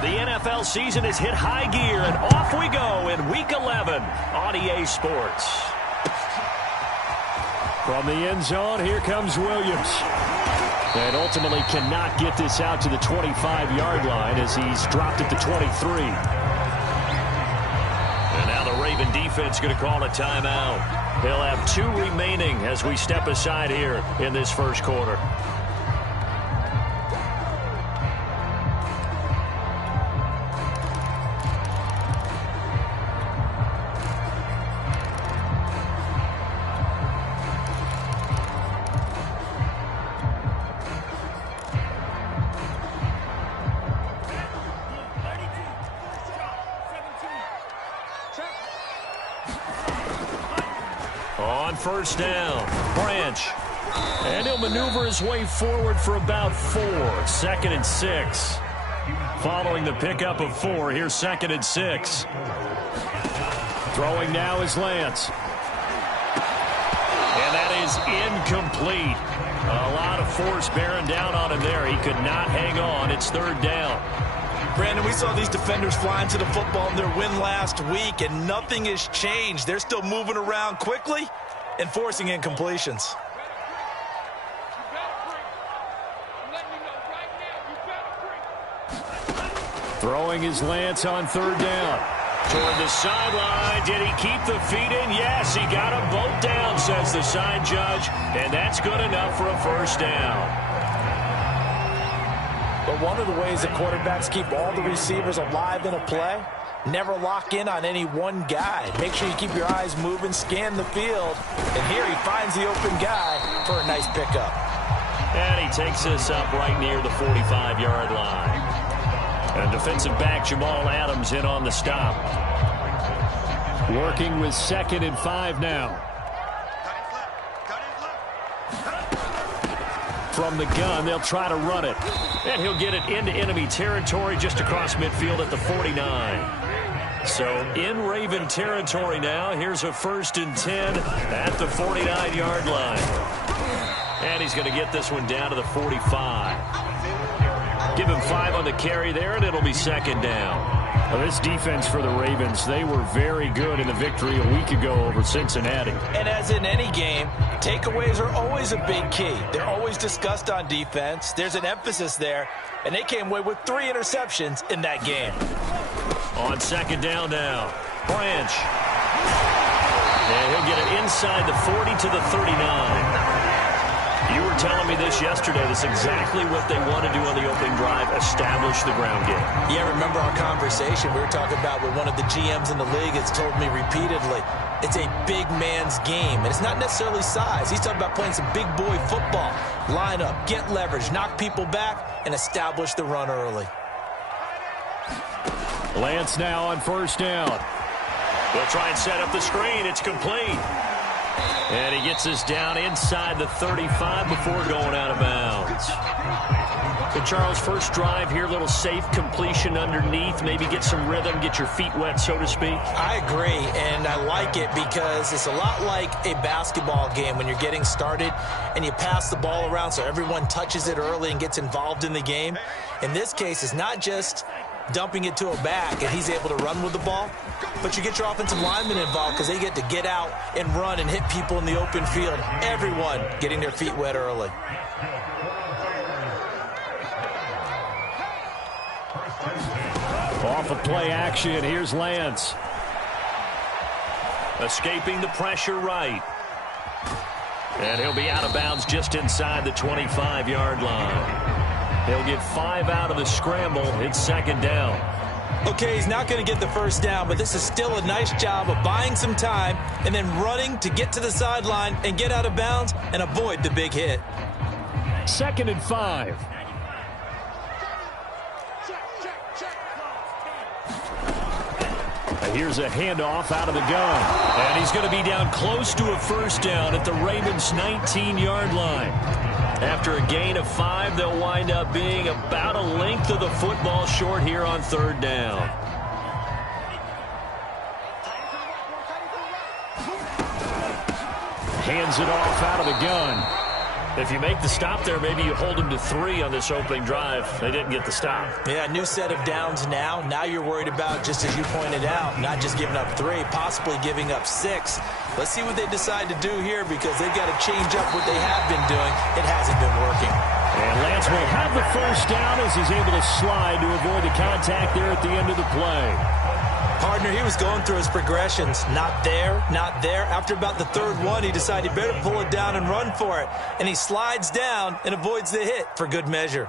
The NFL season has hit high gear, and off we go in Week 11 on EA Sports. From the end zone, here comes Williams. And ultimately cannot get this out to the 25-yard line as he's dropped at the 23. And now the Raven defense going to call a timeout. They'll have 2 remaining as we step aside here in this first quarter. On first down, Branch. And he'll maneuver his way forward for about 4. 2nd and 6. Following the pickup of 4, here's 2nd and 6. Throwing now is Lance. And that is incomplete. A lot of force bearing down on him there. He could not hang on. It's 3rd down. Brandon, we saw these defenders flying to the football in their win last week, and nothing has changed. They're still moving around quickly and forcing incompletions. Throwing is Lance on 3rd down. Toward the sideline. Did he keep the feet in? Yes, he got them both down, says the side judge. And that's good enough for a first down. But one of the ways that quarterbacks keep all the receivers alive in a play, never lock in on any one guy. Make sure you keep your eyes moving, scan the field. And here he finds the open guy for a nice pickup. And he takes this up right near the 45-yard line. And defensive back Jamal Adams in on the stop. Working with 2nd and 5 now. From the gun, they'll try to run it. And he'll get it into enemy territory just across midfield at the 49. So in Raven territory now. Here's a 1st and 10 at the 49-yard line. And he's going to get this one down to the 45. Give him 5 on the carry there, and it'll be 2nd down. Well, this defense for the Ravens, they were very good in the victory a week ago over Cincinnati. And as in any game, takeaways are always a big key. They're always discussed on defense. There's an emphasis there, and they came away with 3 interceptions in that game. On 2nd down now, Branch. And he'll get it inside the 40 to the 39. You were telling me this yesterday. That's exactly what they want to do on the opening drive, establish the ground game. Yeah, remember our conversation? We were talking about with one of the GMs in the league has told me repeatedly, it's a big man's game. And it's not necessarily size. He's talking about playing some big boy football. Line up, get leverage, knock people back, and establish the run early. Lance now on 1st down. They'll try and set up the screen. It's complete. And he gets us down inside the 35 before going out of bounds. So Charles, first drive here, little safe completion underneath. Maybe get some rhythm, get your feet wet, so to speak. I agree, and I like it because it's a lot like a basketball game when you're getting started and you pass the ball around so everyone touches it early and gets involved in the game. In this case, it's not just dumping it to a back and he's able to run with the ball, but you get your offensive linemen involved because they get to get out and run and hit people in the open field. Everyone getting their feet wet early. Off of play action, here's Lance. Escaping the pressure right. And he'll be out of bounds just inside the 25-yard line. He'll get 5 out of the scramble. It's 2nd down. Okay, he's not going to get the first down, but this is still a nice job of buying some time and then running to get to the sideline and get out of bounds and avoid the big hit. 2nd and 5. Here's a handoff out of the gun. And he's going to be down close to a first down at the Ravens' 19-yard line. After a gain of 5, they'll wind up being about a length of the football short here on 3rd down. Hands it off out of the gun. If you make the stop there, maybe you hold them to 3 on this opening drive. They didn't get the stop. Yeah, new set of downs now. Now you're worried about, just as you pointed out, not just giving up 3, possibly giving up 6. Let's see what they decide to do here, because they've got to change up what they have been doing. It hasn't been working. And Lance will have the first down as he's able to slide to avoid the contact there at the end of the play. Partner, he was going through his progressions. Not there, not there. After about the 3rd one, he decided he better pull it down and run for it. And he slides down and avoids the hit for good measure.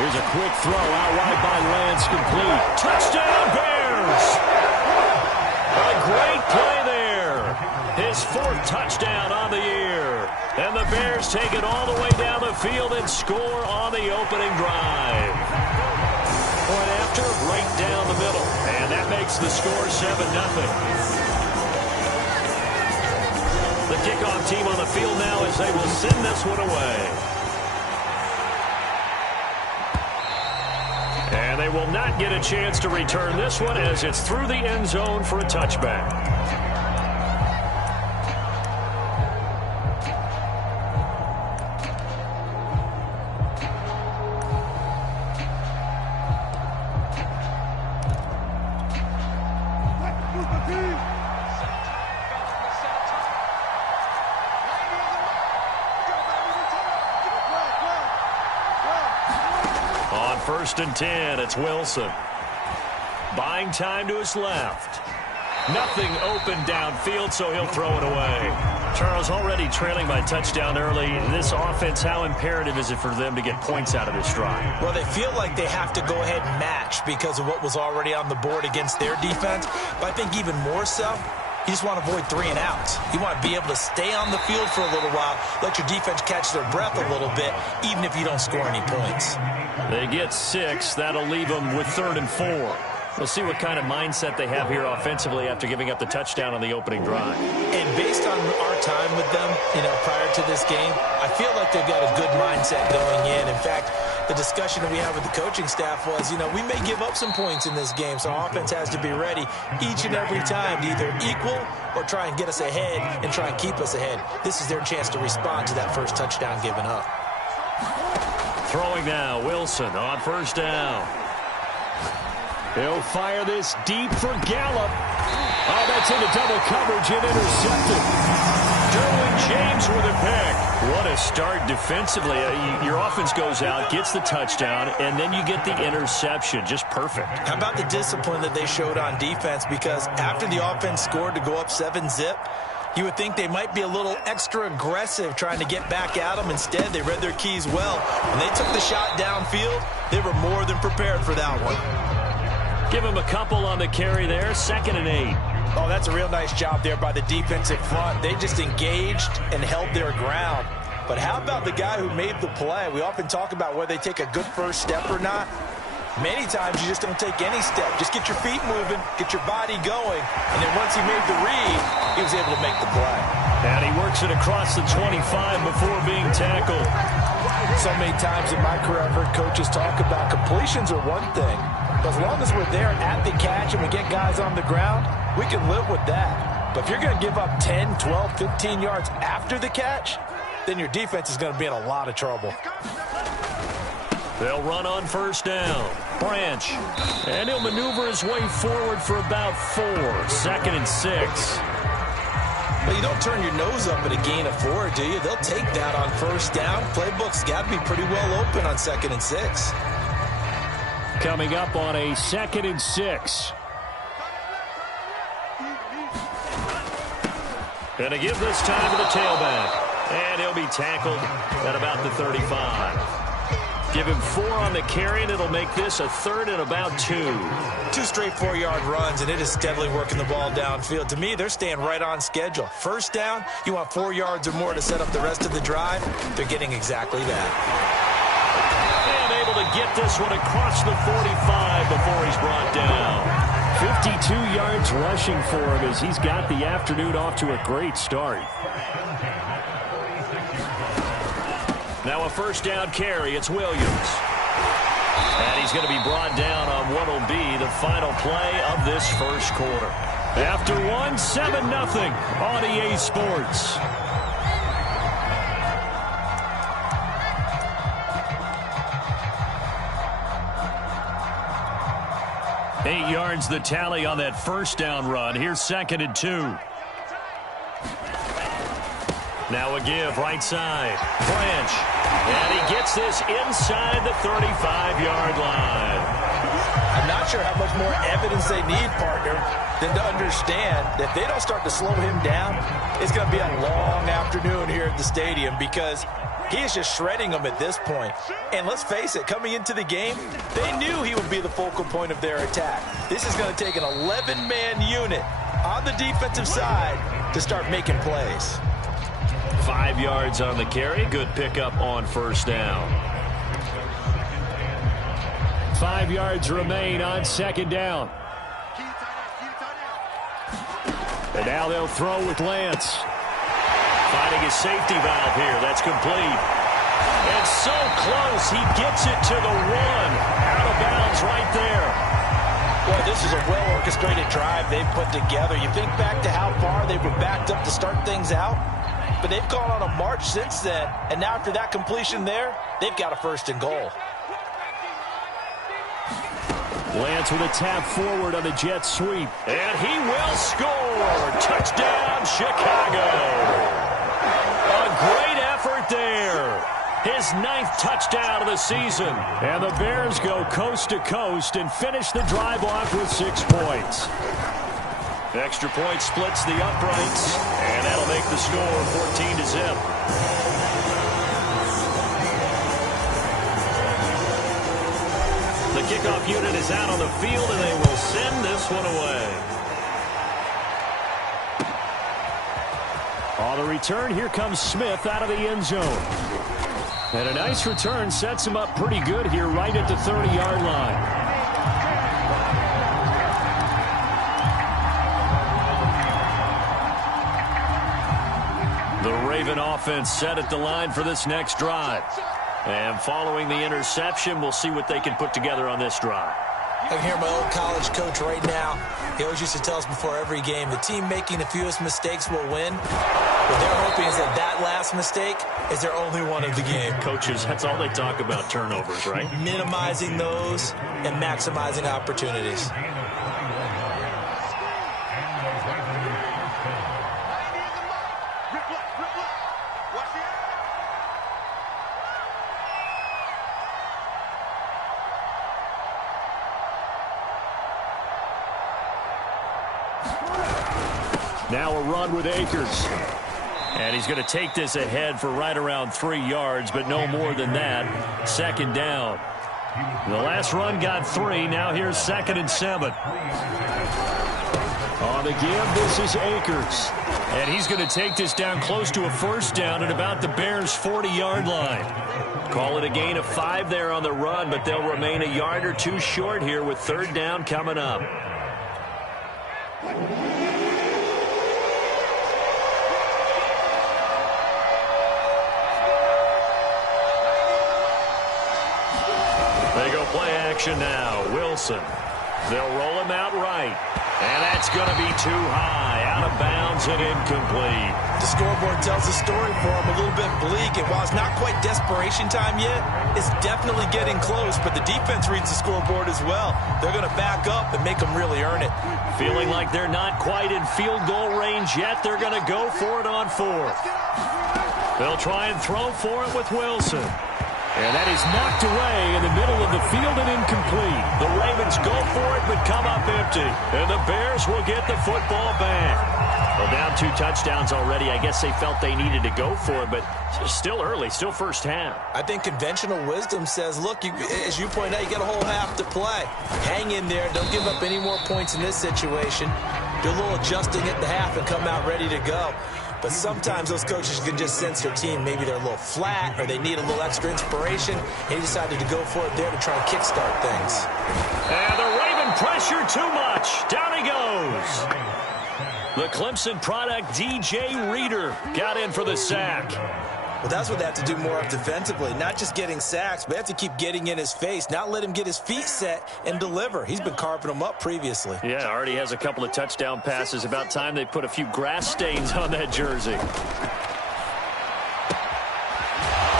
Here's a quick throw out wide by Lance, complete. Touchdown, Bears! A great play there. His 4th touchdown on the year. And the Bears take it all the way down the field and score on the opening drive. Point after, right down the middle. And that makes the score 7-0. The kickoff team on the field now as they will send this one away. And they will not get a chance to return this one as it's through the end zone for a touchback. On 1st and 10, it's Wilson. Buying time to his left. Nothing open downfield, so he'll throw it away. Charles, already trailing by touchdown early. This offense, how imperative is it for them to get points out of this drive? Well, they feel like they have to go ahead and match because of what was already on the board against their defense. But I think even more so, you just want to avoid 3 and outs. You want to be able to stay on the field for a little while, let your defense catch their breath a little bit, even if you don't score any points. They get 6. That'll leave them with 3rd and 4. We'll see what kind of mindset they have here offensively after giving up the touchdown on the opening drive. And based on our time with them, prior to this game, I feel like they've got a good mindset going in. In fact, the discussion that we had with the coaching staff was, we may give up some points in this game, so our offense has to be ready each and every time to either equal or try and get us ahead and try and keep us ahead. This is their chance to respond to that first touchdown given up. Throwing now, Wilson on 1st down. He'll fire this deep for Gallup. Oh, that's into double coverage and intercepted. Derwin James with a pick. What a start defensively. Your offense goes out, gets the touchdown, and then you get the interception. Just perfect. How about the discipline that they showed on defense? Because after the offense scored to go up 7-zip, you would think they might be a little extra aggressive trying to get back at them. Instead, they read their keys well. When they took the shot downfield, they were more than prepared for that one. Give him a couple on the carry there. 2nd and 8. Oh, that's a real nice job there by the defensive front. They just engaged and held their ground. But how about the guy who made the play? We often talk about whether they take a good first step or not. Many times you just don't take any step. Just get your feet moving, get your body going, and then once he made the read, he was able to make the play. And he works it across the 25 before being tackled. So many times in my career I've heard coaches talk about completions are one thing. But as long as we're there at the catch and we get guys on the ground, we can live with that. But if you're going to give up 10, 12, 15 yards after the catch, then your defense is going to be in a lot of trouble. They'll run on 1st down. Branch. And he'll maneuver his way forward for about 4. 2nd and 6. But you don't turn your nose up at a gain of 4, do you? They'll take that on 1st down. Playbook's got to be pretty well open on 2nd and 6. Coming up on a 2nd and 6. Going to give this time to the tailback. And he'll be tackled at about the 35. Give him 4 on the carry, and it'll make this a 3rd and about 2. 2 straight 4-yard runs, and it is steadily working the ball downfield. To me, they're staying right on schedule. 1st down, you want 4 yards or more to set up the rest of the drive. They're getting exactly that. And able to get this one across the 45 before he's brought down. 52 yards rushing for him as he's got the afternoon off to a great start. Now a 1st down carry. It's Williams. And he's going to be brought down on what will be the final play of this 1st quarter. After one, 7-0 on EA Sports. Eight yards the tally on that first down run. Here's 2nd and 2. Now a give right side. Branch. And he gets this inside the 35-yard line. I'm not sure how much more evidence they need, partner, than to understand that if they don't start to slow him down, it's going to be a long afternoon here at the stadium because he is just shredding them at this point. And let's face it, coming into the game, they knew he would be the focal point of their attack. This is going to take an 11-man unit on the defensive side to start making plays. 5 yards on the carry. Good pickup on first down. 5 yards remain on 2nd down. And now they'll throw with Lance. Finding his safety valve here. That's complete. And so close. He gets it to the 1. Out of bounds right there. Well, this is a well-orchestrated drive they've put together. You think back to how far they were backed up to start things out, but they've gone on a march since then. And now after that completion there, they've got a 1st and goal. Lance with a tap forward on the jet sweep. And he will score. Touchdown, Chicago. A great effort there. His 9th touchdown of the season. And the Bears go coast to coast and finish the drive off with 6 points. Extra point splits the uprights. And that'll make the score 14-0. The kickoff unit is out on the field, and they will send this one away. On the return, here comes Smith out of the end zone. And a nice return sets him up pretty good here right at the 30-yard line. The Raven offense set at the line for this next drive. And following the interception, we'll see what they can put together on this drive. I can hear my old college coach right now. He always used to tell us before every game, the team making the fewest mistakes will win. What they're hoping is that that last mistake is their only one of the game. Coaches, that's all they talk about, turnovers, right? Minimizing those and maximizing opportunities. Now a run with Akers. And he's going to take this ahead for right around 3 yards, but no more than that. 2nd down. The last run got 3. Now here's 2nd and 7. On the give, this is Akers. And he's going to take this down close to a 1st down at about the Bears' 40-yard line. Call it a gain of 5 there on the run, but they'll remain a yard or 2 short here with 3rd down coming up. They go play action now. Wilson. They'll roll him out right. And that's going to be too high. Out of bounds and incomplete. The scoreboard tells the story for him, a little bit bleak. And while it's not quite desperation time yet, it's definitely getting close. But the defense reads the scoreboard as well. They're going to back up and make them really earn it. Feeling like they're not quite in field goal range yet. They're going to go for it on 4th. They'll try and throw for it with Wilson. And that is knocked away in the middle of the field and incomplete. The Ravens go for it but come up empty. And the Bears will get the football back. Well, down 2 touchdowns already. I guess they felt they needed to go for it, but still early, still first half. I think conventional wisdom says, look, as you point out, you got a whole half to play. Hang in there. Don't give up any more points in this situation. Do a little adjusting at the half and come out ready to go. But sometimes those coaches can just sense their team. Maybe they're a little flat or they need a little extra inspiration. And he decided to go for it there to try and kickstart things. And the Raven pressure too much. Down he goes. The Clemson product, DJ Reader, got in for the sack. Well, that's what they have to do more of defensively. Not just getting sacks, but they have to keep getting in his face, not let him get his feet set and deliver. He's been carving them up previously. Yeah, already has a couple of touchdown passes. About time they put a few grass stains on that jersey.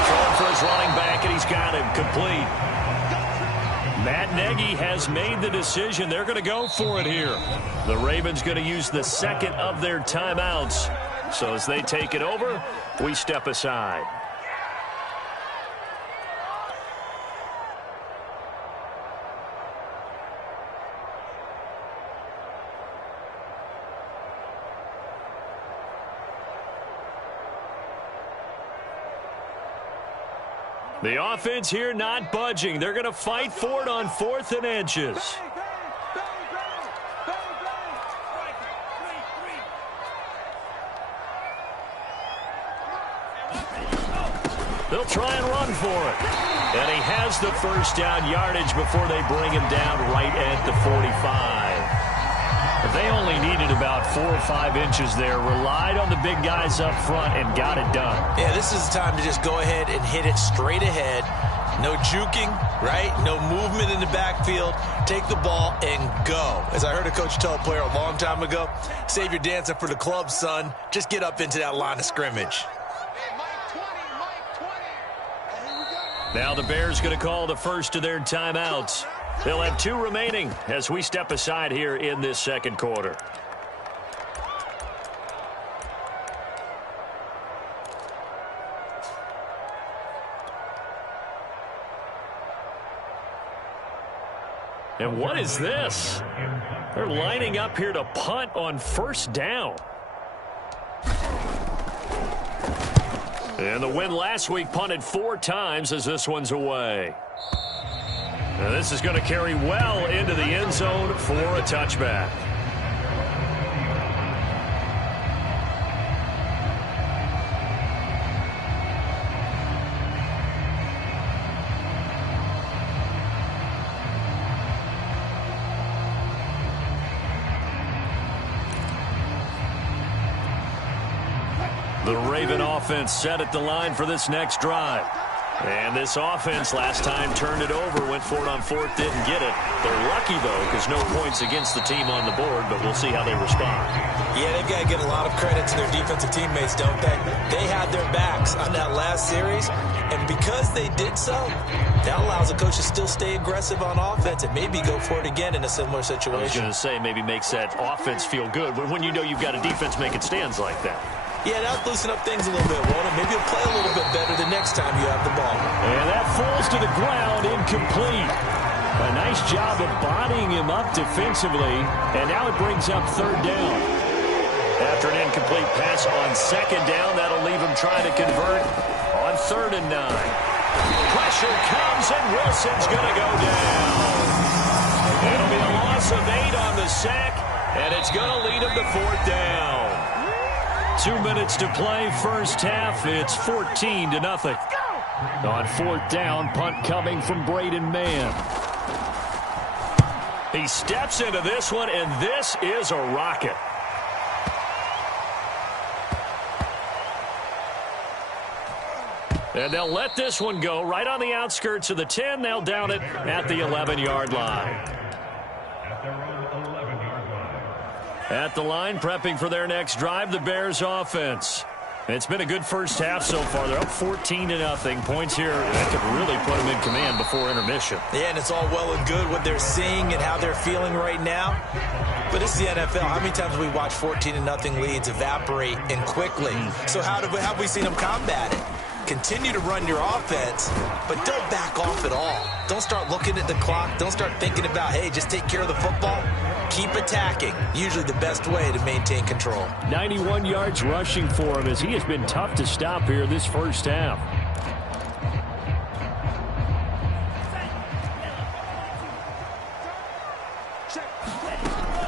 Throwing for his running back, and he's got him complete. Matt Nagy has made the decision. They're going to go for it here. The Ravens going to use the second of their timeouts. So as they take it over, we step aside. The offense here not budging. They're going to fight for it on 4th and inches. They'll try and run for it. And he has the first down yardage before they bring him down right at the 45. They only needed about 4 or 5 inches there. Relied on the big guys up front and got it done. Yeah, this is the time to just go ahead and hit it straight ahead. No juking, right? No movement in the backfield. Take the ball and go. As I heard a coach tell a player a long time ago, save your dancing for the club, son. Just get up into that line of scrimmage. Now the Bears going to call the first of their timeouts. They'll have 2 remaining as we step aside here in this second quarter. And what is this? They're lining up here to punt on first down. And the win last week punted 4 times as this one's away. Now this is going to carry well into the end zone for a touchback. The Raven offense set at the line for this next drive. And this offense last time turned it over, went for it on 4th, didn't get it. They're lucky, though, because no points against the team on the board, but we'll see how they respond. Yeah, they've got to get a lot of credit to their defensive teammates, don't they? They had their backs on that last series, and because they did so, that allows the coach to still stay aggressive on offense and maybe go for it again in a similar situation. I was going to say maybe makes that offense feel good, but when you know you've got a defense making stands like that. Yeah, that'll loosen up things a little bit, won't it? Maybe you'll play a little bit better the next time you have the ball. And that falls to the ground, incomplete. A nice job of bodying him up defensively, and now it brings up 3rd down. After an incomplete pass on 2nd down, that'll leave him trying to convert on 3rd and 9. Pressure comes, and Wilson's going to go down. It'll be a loss of 8 on the sack, and it's going to lead him to 4th down. 2 minutes to play, first half. It's 14-0. On 4th down, punt coming from Braden Mann. He steps into this one, and this is a rocket. And they'll let this one go right on the outskirts of the 10. They'll down it at the 11-yard line. At the line, prepping for their next drive, the Bears offense. It's been a good first half so far. They're up 14-0. Points here that could really put them in command before intermission. Yeah, and it's all well and good what they're seeing and how they're feeling right now. But this is the NFL. How many times have we watched 14-0 leads evaporate and quickly? So how have we seen them combat it? Continue to run your offense, but don't back off at all. Don't start looking at the clock. Don't start thinking about, hey, just take care of the football. Keep attacking. Usually the best way to maintain control. 91 yards rushing for him as he has been tough to stop here this first half.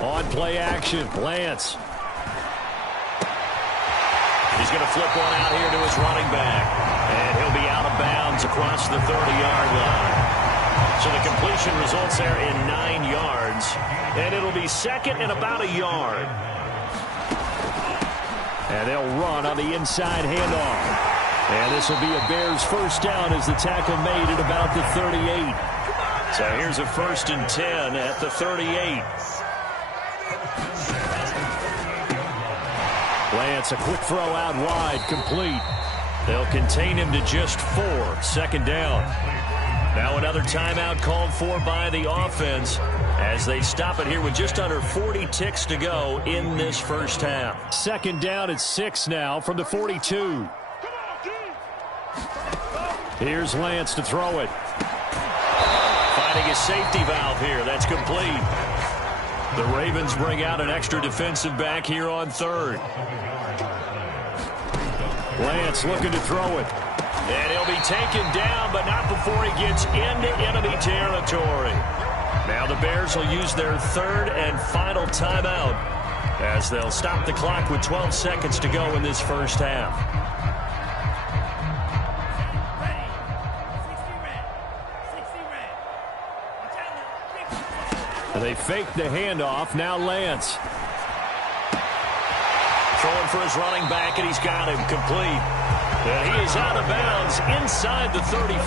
On play action, Lance. He's going to flip one out here to his running back. And he'll be out of bounds across the 30-yard line. So the completion results there in 9 yards. And it'll be 2nd and about a yard. And they'll run on the inside handoff. And this will be a Bears first down as the tackle made at about the 38. So here's a 1st and 10 at the 38. Lance, a quick throw out wide, complete. They'll contain him to just 4, 2nd down. Now another timeout called for by the offense as they stop it here with just under 40 ticks to go in this first half. 2nd down at 6 now from the 42. Here's Lance to throw it. Finding a safety valve here. That's complete. The Ravens bring out an extra defensive back here on 3rd. Lance looking to throw it. And he'll be taken down, but not before he gets into enemy territory. Now the Bears will use their 3rd and final timeout as they'll stop the clock with 12 seconds to go in this first half. They fake the handoff. Now Lance. Throwing for his running back, and he's got him complete. And he is out of bounds inside the 35.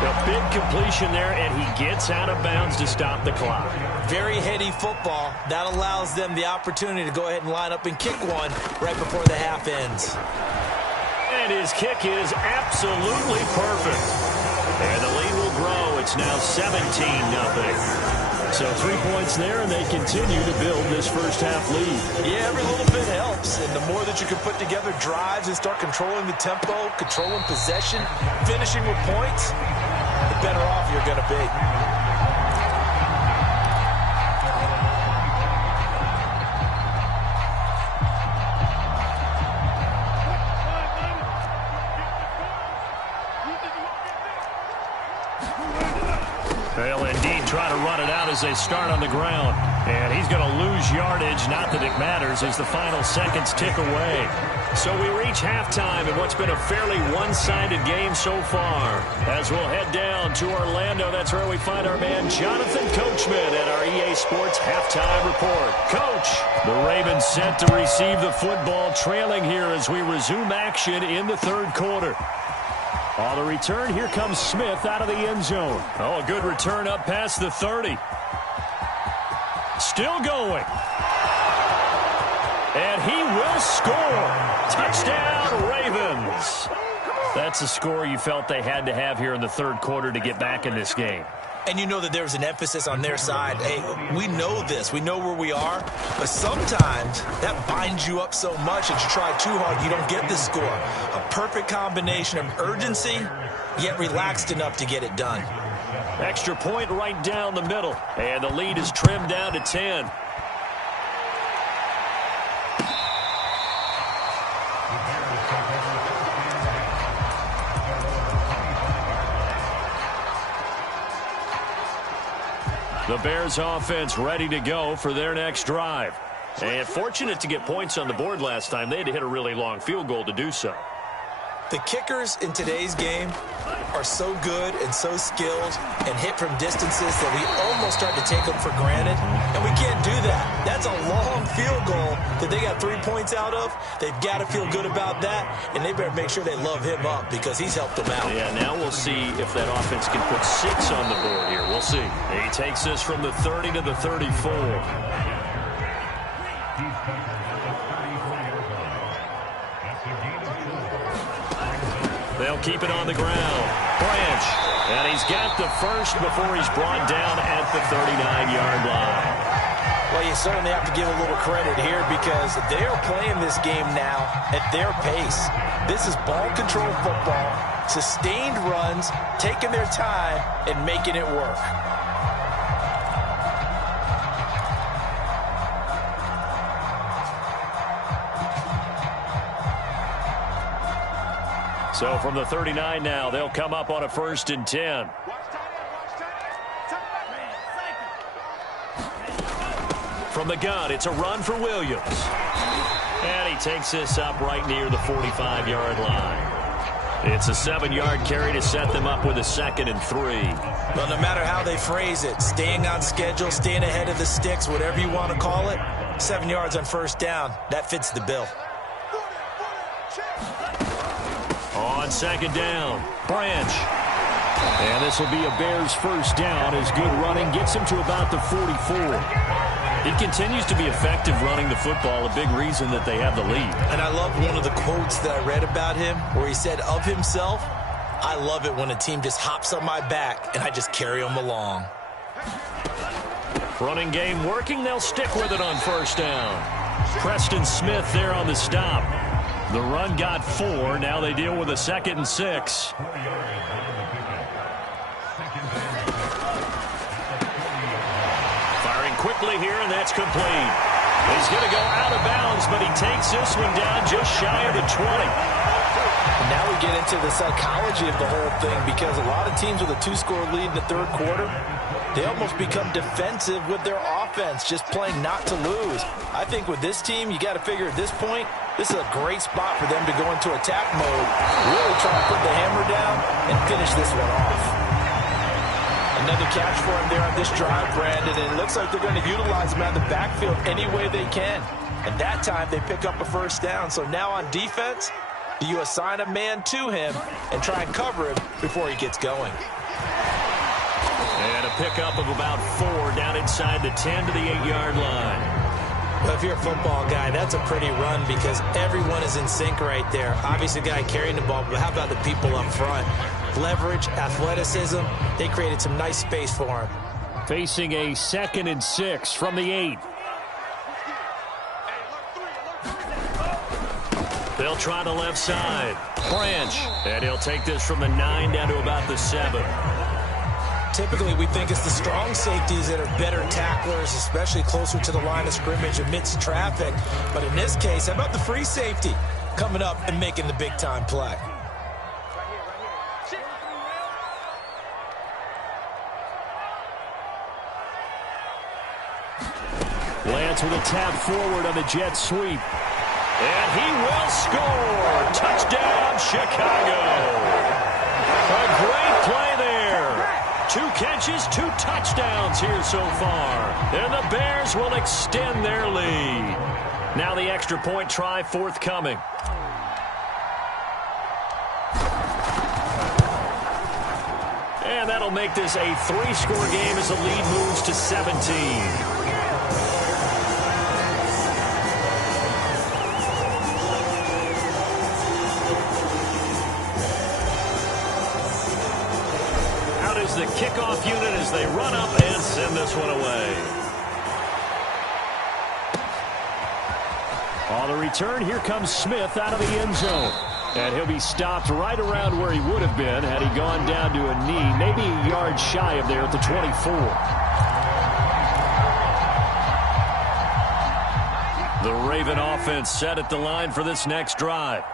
A big completion there, and he gets out of bounds to stop the clock. Very heady football. That allows them the opportunity to go ahead and line up and kick one right before the half ends. And his kick is absolutely perfect. And the lead will grow. It's now 17-0. So 3 points there, and they continue to build this first half lead. Yeah, every little bit helps. And the more that you can put together drives and start controlling the tempo, controlling possession, finishing with points, the better off you're going to be. They'll indeed try to run it out as they start on the ground. And he's going to lose yardage. Not that it matters as the final seconds tick away. So we reach halftime in what's been a fairly one-sided game so far. As we'll head down to Orlando, that's where we find our man Jonathan Coachman at our EA Sports Halftime Report. Coach, the Ravens set to receive the football, trailing here as we resume action in the 3rd quarter. On the return, here comes Smith out of the end zone. Oh, a good return up past the 30. Still going. And he will score. Touchdown, Ravens. That's a score you felt they had to have here in the 3rd quarter to get back in this game. And you know that there's an emphasis on their side. Hey, we know this. We know where we are. But sometimes that binds you up so much that you try too hard, you don't get the score. A perfect combination of urgency, yet relaxed enough to get it done. Extra point right down the middle. And the lead is trimmed down to 10. The Bears offense ready to go for their next drive. And fortunate to get points on the board last time. They had to hit a really long field goal to do so. The kickers in today's game are so good and so skilled and hit from distances that we almost start to take them for granted. And we can't do that. That's a long field goal that they got 3 points out of. They've got to feel good about that, and they better make sure they love him up because he's helped them out. Yeah, now we'll see if that offense can put 6 on the board here. We'll see. He takes this from the 30 to the 34. They'll keep it on the ground. Branch. And he's got the first before he's brought down at the 39-yard line. Well, you certainly have to give a little credit here because they are playing this game now at their pace. This is ball control football, sustained runs, taking their time, and making it work. So from the 39 now, they'll come up on a 1st and 10. From the gun, it's a run for Williams. And he takes this up right near the 45-yard line. It's a 7-yard carry to set them up with a 2nd and 3. Well, no matter how they phrase it, staying on schedule, staying ahead of the sticks, whatever you want to call it, 7 yards on 1st down, that fits the bill. On second down, Branch. And this will be a Bears first down as good running gets him to about the 44. He continues to be effective running the football, a big reason that they have the lead. And I love one of the quotes that I read about him where he said of himself, "I love it when a team just hops on my back and I just carry them along." Running game working. They'll stick with it on first down. Preston Smith there on the stop. The run got 4. Now they deal with a 2nd and 6. Firing quickly here, and that's complete. He's going to go out of bounds, but he takes this one down just shy of the 20. Now we get into the psychology of the whole thing, because a lot of teams with a 2-score lead in the third quarter, they almost become defensive with their offense, just playing not to lose. I think with this team, you got to figure at this point, this is a great spot for them to go into attack mode, really try to put the hammer down and finish this one off. Another catch for him there on this drive, Brandon, and it looks like they're going to utilize him out of the backfield any way they can. And that time, they pick up a first down. So now on defense, do you assign a man to him and try and cover him before he gets going? And a pickup of about 4 down inside the 10 to the 8-yard line. Well, if you're a football guy, that's a pretty run because everyone is in sync right there. Obviously, the guy carrying the ball, but how about the people up front? Leverage, athleticism, they created some nice space for him. Facing a 2nd and 6 from the 8. They'll try the left side. Branch. And he'll take this from the 9 down to about the 7. Typically, we think it's the strong safeties that are better tacklers, especially closer to the line of scrimmage amidst traffic. But in this case, how about the free safety coming up and making the big-time play? Lance with a tap forward on the jet sweep. And he will score. Touchdown, Chicago. A great play there. 2 catches, 2 touchdowns here so far. And the Bears will extend their lead. Now the extra point try forthcoming. And that'll make this a 3-score game as the lead moves to 17. The kickoff unit as they run up and send this one away. On the return, here comes Smith out of the end zone. And he'll be stopped right around where he would have been had he gone down to a knee, maybe a yard shy of there at the 24. The Raven offense set at the line for this next drive.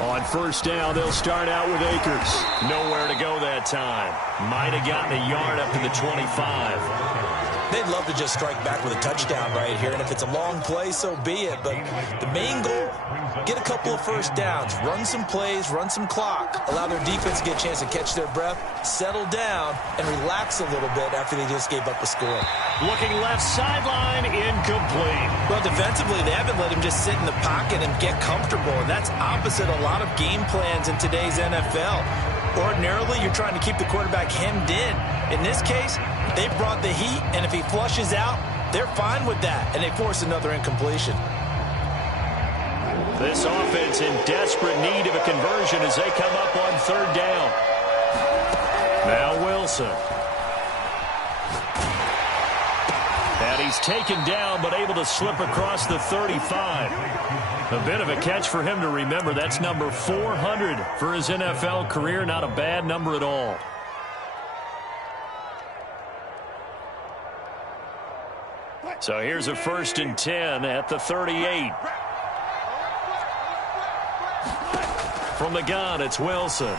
On first down, they'll start out with Akers. Nowhere to go that time. Might have gotten a yard up to the 25. They'd love to just strike back with a touchdown right here, and if it's a long play, so be it. But the main goal, get a couple of first downs, run some plays, run some clock, allow their defense to get a chance to catch their breath, settle down, and relax a little bit after they just gave up a score. Looking left sideline, incomplete. Well, defensively, they haven't let him just sit in the pocket and get comfortable, and that's opposite a lot of game plans in today's NFL. Ordinarily, you're trying to keep the quarterback hemmed in. In this case, they brought the heat, and if he flushes out, they're fine with that, and they force another incompletion. This offense in desperate need of a conversion as they come up on third down. Now Wilson. And he's taken down, but able to slip across the 35. A bit of a catch for him to remember. That's number 400 for his NFL career. Not a bad number at all. So here's a 1st and 10 at the 38. From the gun, it's Wilson.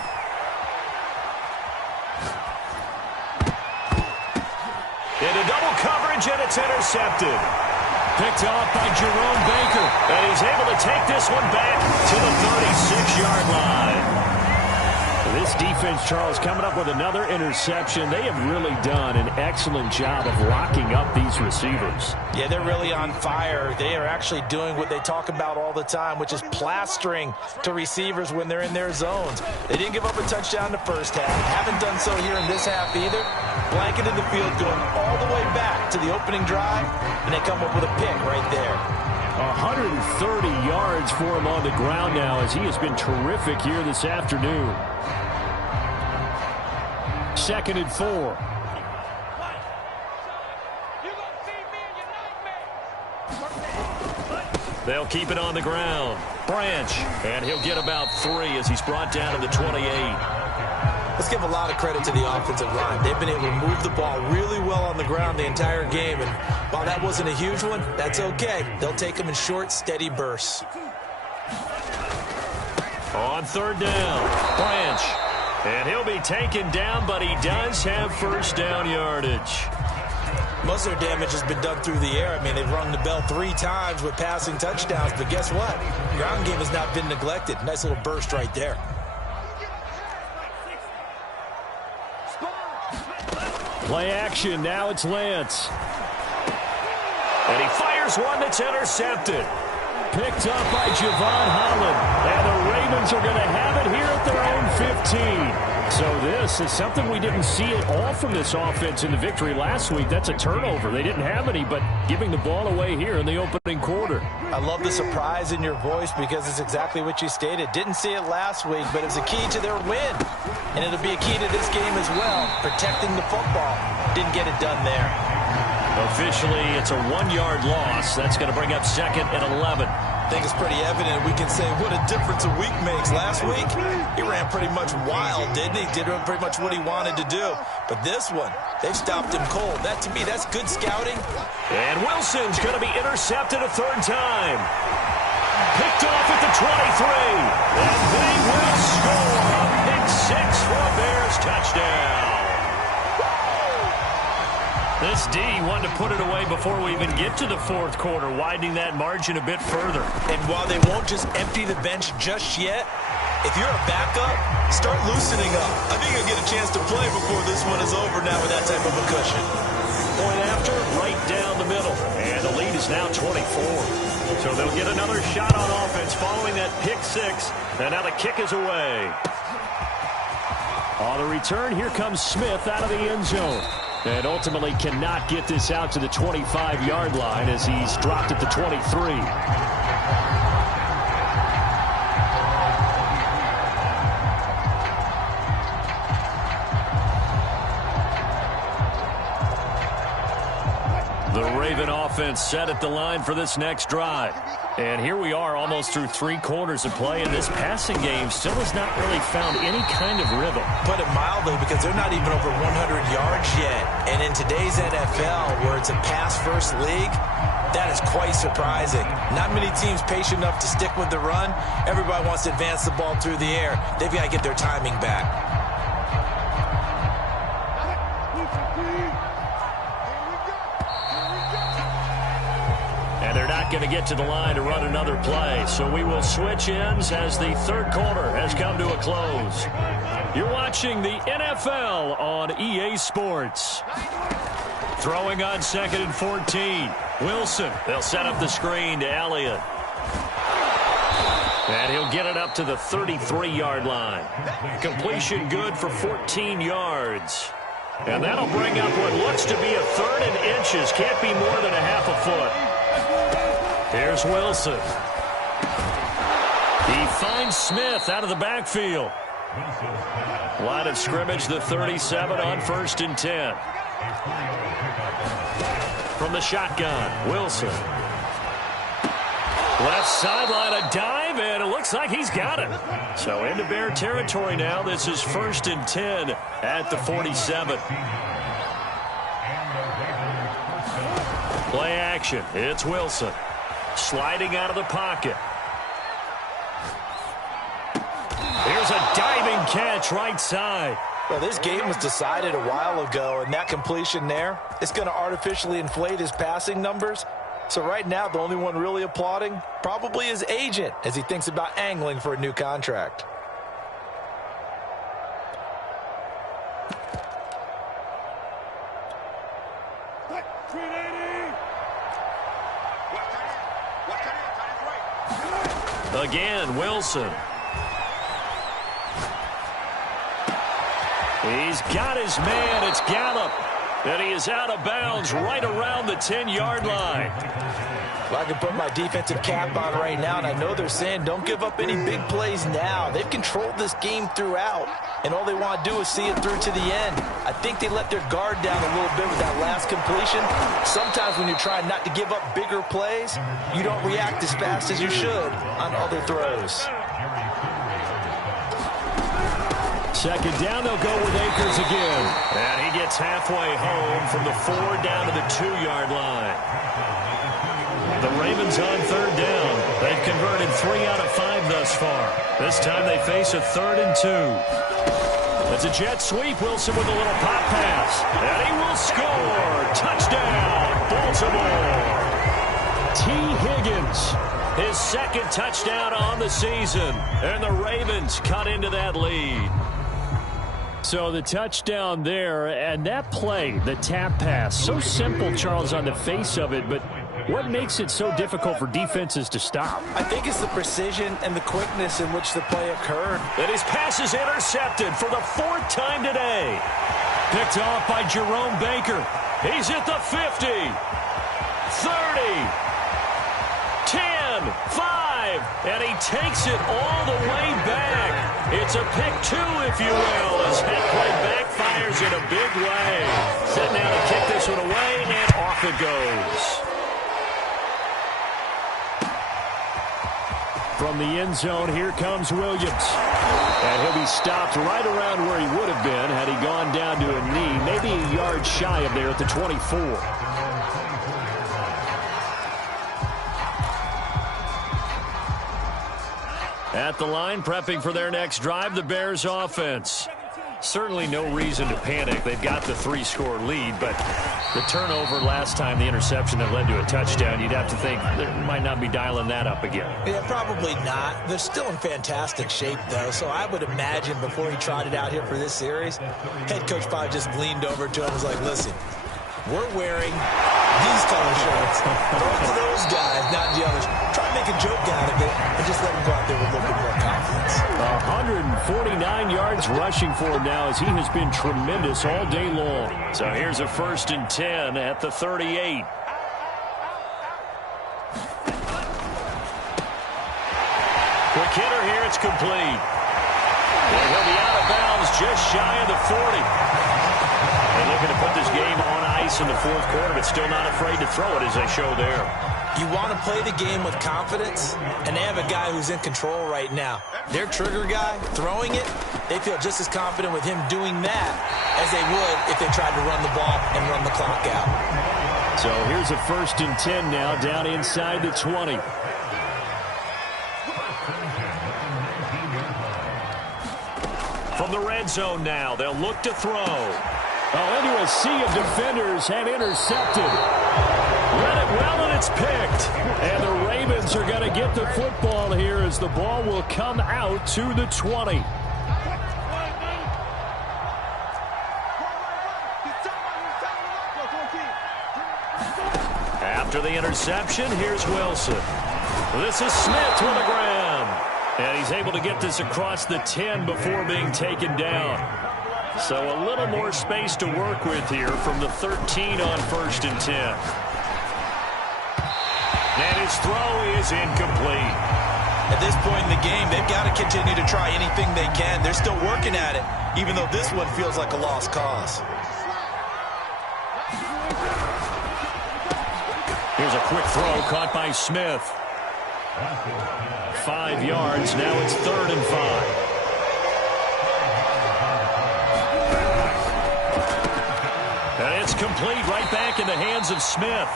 Into double coverage, and it's intercepted. Picked off by Jerome Baker. And he's able to take this one back to the 36-yard line. This defense, Charles, coming up with another interception. They have really done an excellent job of locking up these receivers. Yeah, they're really on fire. They are actually doing what they talk about all the time, which is plastering to receivers when they're in their zones. They didn't give up a touchdown in the first half. Haven't done so here in this half either. Blanketed the field going all the way back to the opening drive, and they come up with a pick right there. 130 yards for him on the ground now as he has been terrific here this afternoon. 2nd and 4. They'll keep it on the ground. Branch, and he'll get about 3 as he's brought down to the 28. Let's give a lot of credit to the offensive line. They've been able to move the ball really well on the ground the entire game, and while that wasn't a huge one, that's okay. They'll take them in short, steady bursts. On 3rd down, Branch, and he'll be taken down, but he does have first down yardage. Most of their damage has been done through the air. I mean, they've rung the bell 3 times with passing touchdowns, but guess what? Ground game has not been neglected. Nice little burst right there. Play action. Now it's Lance. And he fires one that's intercepted. Picked up by Javon Holland. And the Ravens are going to have it here at their own 15. So this is something we didn't see at all from this offense in the victory last week. That's a turnover. They didn't have any, but giving the ball away here in the opening quarter. I love the surprise in your voice because it's exactly what you stated. Didn't see it last week, but it was a key to their win. And it'll be a key to this game as well. Protecting the football. Didn't get it done there. Officially, it's a 1-yard loss. That's going to bring up 2nd and 11. I think it's pretty evident we can say what a difference a week makes. Last week, he ran pretty much wild, didn't he? Did pretty much what he wanted to do. But this one, they've stopped him cold. That, to me, that's good scouting. And Wilson's going to be intercepted a 3rd time. Picked off at the 23. And they will score a pick 6 for a Bears touchdown. This D wanted to put it away before we even get to the 4th quarter, widening that margin a bit further. And while they won't just empty the bench just yet, if you're a backup, start loosening up. I think you'll get a chance to play before this one is over now with that type of a cushion. Point after, right down the middle. And the lead is now 24. So they'll get another shot on offense following that pick 6. And now the kick is away. On the return, here comes Smith out of the end zone. And ultimately cannot get this out to the 25-yard line as he's dropped at the 23. The Raven offense set at the line for this next drive. And here we are almost through 3 quarters of play, and this passing game still has not really found any kind of rhythm. Put it mildly, because they're not even over 100 yards yet. And in today's NFL, where it's a pass-first league, that is quite surprising. Not many teams patient enough to stick with the run. Everybody wants to advance the ball through the air. They've got to get their timing back. They're not going to get to the line to run another play, so we will switch ends as the 3rd quarter has come to a close. You're watching the NFL on EA Sports. Throwing on 2nd and 14. Wilson, they'll set up the screen to Elliott. And he'll get it up to the 33-yard line. Completion good for 14 yards. And that'll bring up what looks to be a 3rd and inches. Can't be more than a half a foot. Here's Wilson. He finds Smith out of the backfield. Line of scrimmage, the 37 on 1st and 10. From the shotgun, Wilson. Left sideline, a dive, and it looks like he's got it. So into Bear territory now. This is 1st and 10 at the 47. Play action. It's Wilson. Sliding out of the pocket. Here's a diving catch right side. Well, this game was decided a while ago, and that completion there, it's going to artificially inflate his passing numbers. So right now, the only one really applauding probably his agent as he thinks about angling for a new contract. Again, Wilson. He's got his man. It's Gallup. And he is out of bounds right around the 10-yard line. Well, I can put my defensive cap on right now, and I know they're saying don't give up any big plays now. They've controlled this game throughout, and all they want to do is see it through to the end. I think they let their guard down a little bit with that last completion. Sometimes when you're trying not to give up bigger plays, you don't react as fast as you should on other throws. Second down, they'll go with Akers again. And he gets halfway home from the 4 down to the 2-yard line. The Ravens on third down. They've converted 3 out of 5 thus far. This time they face a 3rd and 2. It's a jet sweep. Wilson with a little pop pass. And he will score. Touchdown, Baltimore. T. Higgins. His 2nd touchdown on the season. And the Ravens cut into that lead. So the touchdown there, and that play, the tap pass, so simple, Charles, on the face of it, but what makes it so difficult for defenses to stop? I think it's the precision and the quickness in which the play occurred. And his pass is intercepted for the 4th time today. Picked off by Jerome Baker. He's at the 50, 30, 10, 5, and he takes it all the way back. It's a pick 2, if you will, as that play backfires in a big way. Set now to kick this one away, and off it goes. From the end zone, here comes Williams. And he'll be stopped right around where he would have been had he gone down to a knee, maybe a yard shy of there at the 24. At the line, prepping for their next drive, the Bears offense. Certainly no reason to panic. They've got the 3-score lead, but the turnover last time, the interception that led to a touchdown, you'd have to think they might not be dialing that up again. Yeah, probably not. They're still in fantastic shape, though, so I would imagine before he trotted out here for this series, head coach probably just leaned over to him and was like, listen, we're wearing these color shirts. Throw it to those guys, not the others. Try to make a joke out of it and just let them go out there with a little bit more confidence. 149 yards rushing for him now as he has been tremendous all day long. So here's a 1st and 10 at the 38. Quick hitter here, it's complete. And he'll be out of bounds just shy of the 40. They're looking to put this game on ice in the 4th quarter, but still not afraid to throw it as they show there. You want to play the game with confidence, and they have a guy who's in control right now. Their trigger guy, throwing it, they feel just as confident with him doing that as they would if they tried to run the ball and run the clock out. So here's a 1st and 10 now down inside the 20. From the red zone now, they'll look to throw. Oh, into a sea of defenders and intercepted. Read it well, and it's picked. And the Ravens are going to get the football here as the ball will come out to the 20. After the interception, here's Wilson. This is Smith to the ground. And he's able to get this across the 10 before being taken down. So a little more space to work with here from the 13 on 1st and 10. And his throw is incomplete. At this point in the game, they've got to continue to try anything they can. They're still working at it, even though this one feels like a lost cause. Here's a quick throw caught by Smith. 5 yards. Now it's 3rd and 5. And it's complete right back in the hands of Smith.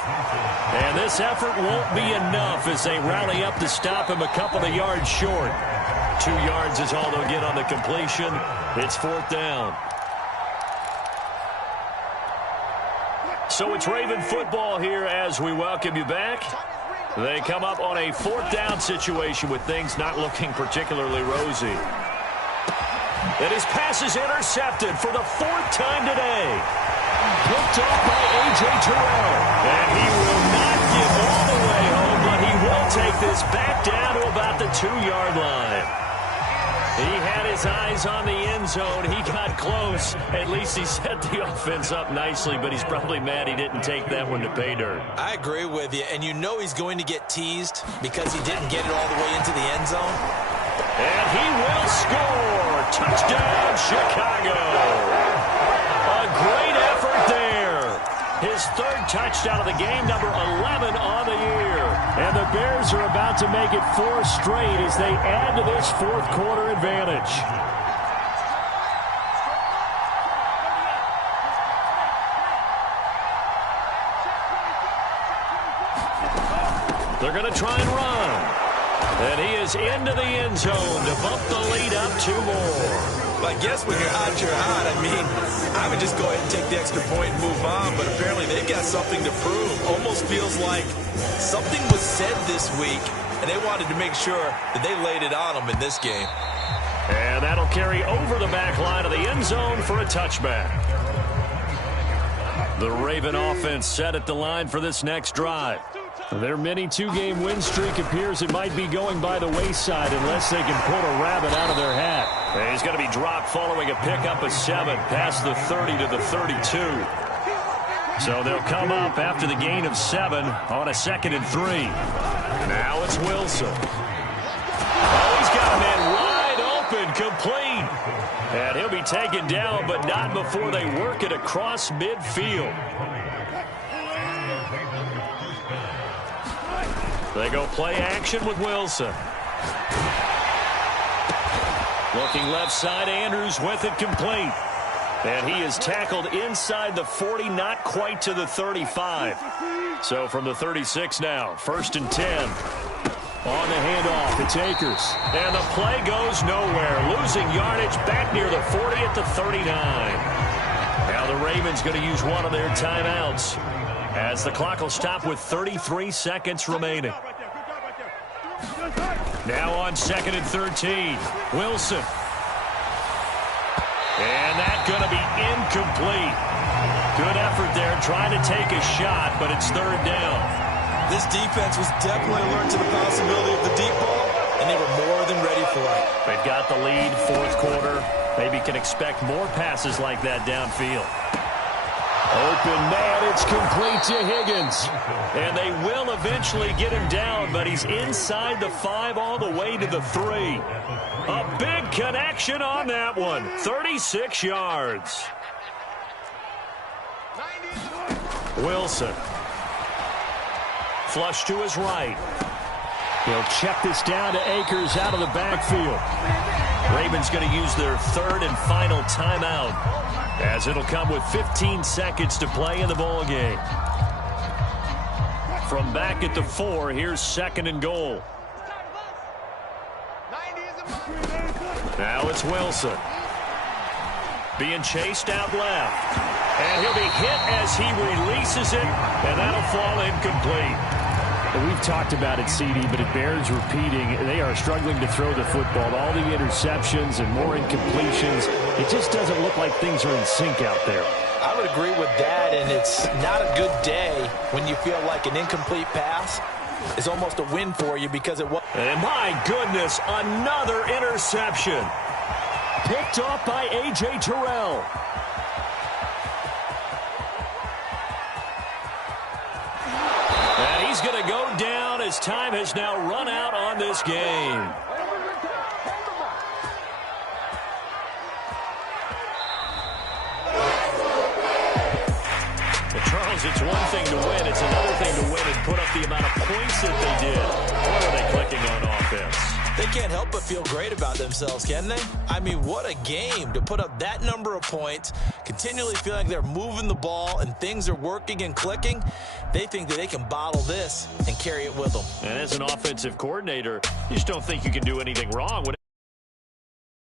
And this effort won't be enough as they rally up to stop him a couple of yards short. 2 yards is all they'll get on the completion. It's 4th down. So it's Raven football here as we welcome you back. They come up on a 4th down situation with things not looking particularly rosy. And his pass is intercepted for the 4th time today. Picked off by A.J. Terrell. And he will not get all the way home, but he will take take this back down to about the 2-yard line. He had his eyes on the end zone. He got close. At least he set the offense up nicely, but he's probably mad he didn't take that one to pay dirt. I agree with you, and you know he's going to get teased because he didn't get it all the way into the end zone. And he will score. Touchdown, Chicago. A great effort there. His third touchdown of the game, number 11 on the year. And the Bears are about to make it 4 straight as they add to this fourth quarter advantage. They're going to try and run. And he is into the end zone to bump the lead up 2 more. Well, I guess when you're hot, you're hot. I mean, I would just go ahead and take the extra point and move on, but apparently they've got something to prove. Almost feels like something was said this week, and they wanted to make sure that they laid it on them in this game. And that'll carry over the back line of the end zone for a touchback. The Raven offense set at the line for this next drive. Their mini 2-game win streak appears it might be going by the wayside unless they can pull a rabbit out of their hat. And he's going to be dropped following a pickup of 7 past the 30 to the 32. So they'll come up after the gain of 7 on a 2nd and 3. Now it's Wilson. Oh, he's got a man wide open, complete. And he'll be taken down, but not before they work it across midfield. They go play action with Wilson. Looking left side, Andrews with it complete. And he is tackled inside the 40, not quite to the 35. So from the 36 now, 1st and 10. On the handoff, it's Akers. And the play goes nowhere. Losing yardage back near the 40 at the 39. Now the Ravens going to use one of their timeouts, as the clock will stop with 33 seconds remaining. Now on 2nd and 13, Wilson. And that's going to be incomplete. Good effort there trying to take a shot, but it's 3rd down. This defense was definitely alert to the possibility of the deep ball, and they were more than ready for it. They've got the lead, 4th quarter. Maybe can expect more passes like that downfield. Open man, it's complete to Higgins. And they will eventually get him down, but he's inside the 5 all the way to the 3. A big connection on that one. 36 yards. Wilson. Flush to his right. He'll check this down to Akers out of the backfield. Ravens going to use their 3rd and final timeout, as it'll come with 15 seconds to play in the ball game. From back at the 4, here's 2nd and goal. Now it's Wilson. Being chased out left. And he'll be hit as he releases it, and that'll fall incomplete. We've talked about it, CD, but it bears repeating. They are struggling to throw the football. All the interceptions and more incompletions. It just doesn't look like things are in sync out there. I would agree with that, and it's not a good day when you feel like an incomplete pass is almost a win for you because it was. And my goodness, another interception. Picked off by A.J. Terrell. And he's going to go down as time has now run out on this game. Well, Charles, it's one thing to win. It's another thing to win and put up the amount of points that they did. What are they clicking on offense? They can't help but feel great about themselves, can they? I mean, what a game to put up that number of points, continually feeling like they're moving the ball and things are working and clicking. They think that they can bottle this and carry it with them. And as an offensive coordinator, you just don't think you can do anything wrong.